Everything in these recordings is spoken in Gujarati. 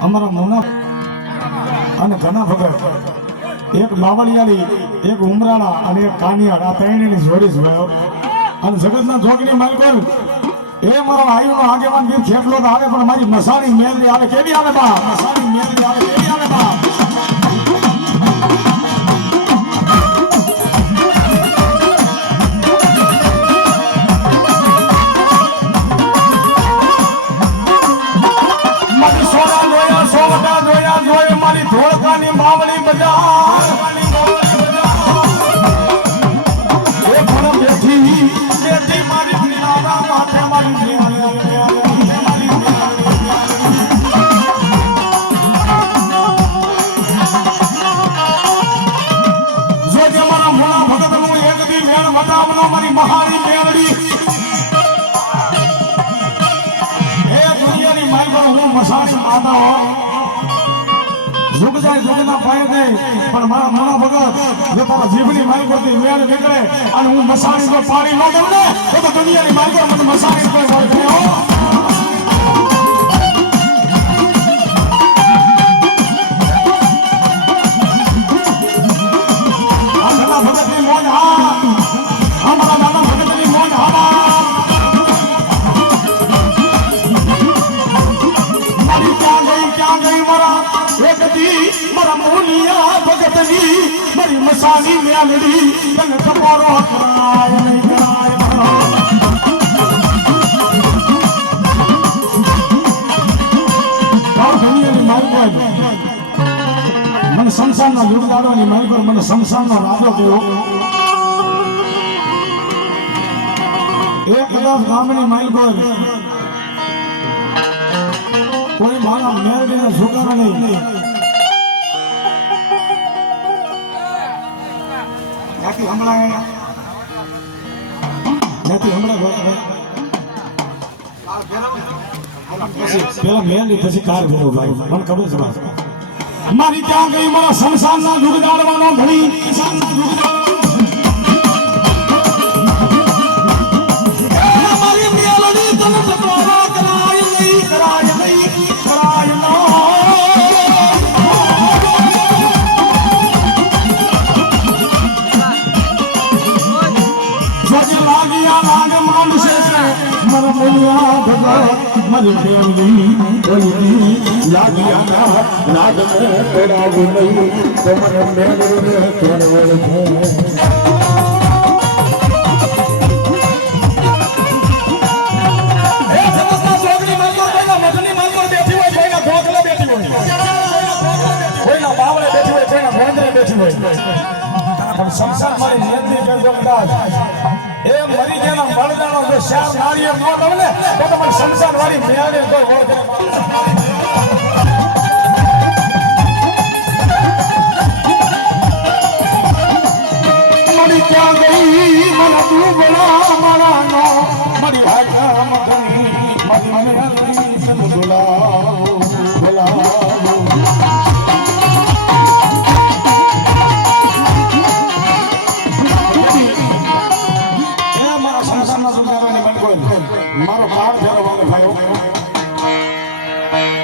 અમારા મોના અને ઘણા ભગત એક બાવળિયાળી એક ઉમરાળા અને એક કાનિયાળ આ ત્રણેયની જોડી જોયો અને જગતના જોગની માલકોલ એ મારો આયુનો આગેવાન વીર ખેપલો આવે પણ મારી મસાણી મેલડી આવે કેવી આવે બા મસાણી મેલડી આવે કેવી આવે બા ધોળકાની માવળી બજાર એ પણ બેઠી બેઠી મારી દીવાના માથે મારી જોજે મારા મોણા ભગતનું એક દી મેળ વટાવનો મારી મહારી મેળડી એ દુનિયાની માલકો હું મસાણી માતા હો જુગજાય જુગના પાય દે પણ મારા મોના ભગત જો તારા જીભની માલકોથી મેળ નીકળે અને હું મસાણી નો પાણી ન દઉં ને તો દુનિયાની માલકો મને મસાણી પર વળ કરે હો આ નાના ભગતની મોજ હા અમારા નાના ભગતની મોજ હા મારી ક્યાં ગઈ મારા મારા મોનિયા ભગતની મારી મસાની મેલડી તને કપારો કરાય નહીં કરાય મને સંસારના જોડદારોની માલિકો મને સંસારનો રાજો કયો એક કદાચ ગામની માલિકો કોઈ મારા મેરડીના છોકરા નહીં નથી હમણાં પેલા મેરડી પછી કાર ભેરો ભાઈ મને ખબર છે મારી ત્યાં ગઈ મારા સંસારના દુર્ગાડવાનો ધણી મારી મેલડી બોલતી લાગ્યા નાદ મેં પડાવું નહીં તો મને મેલડીને કોણ ઓળખે પણ સંસાર મારી નિયંત્રી કરતો કદાચ એ મરી ગયા ગંગામાં જો શ્યામ નાળિયેર ન દઉં ને તો તમારી સંસાર વાળી મેળે તો ઓળખે મારી ક્યાં ગઈ મારા તું બોલા મારા નો મારી હાકા મગની મારી મને તને બોલાવો બોલાવો મારો કાળ ફેરવવાનો થયો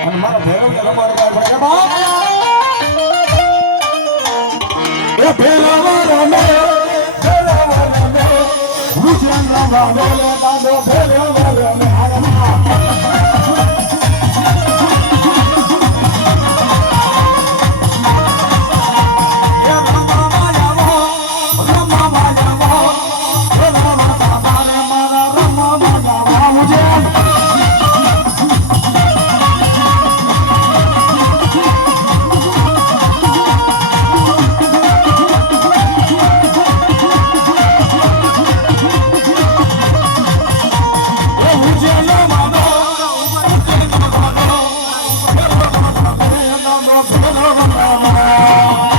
અને મારો ફેરવને રમાડવા પડે બાપ એ ફેરવા રમે રૂજન રમવા બોલે દાદો ફેરવા રમે Oh,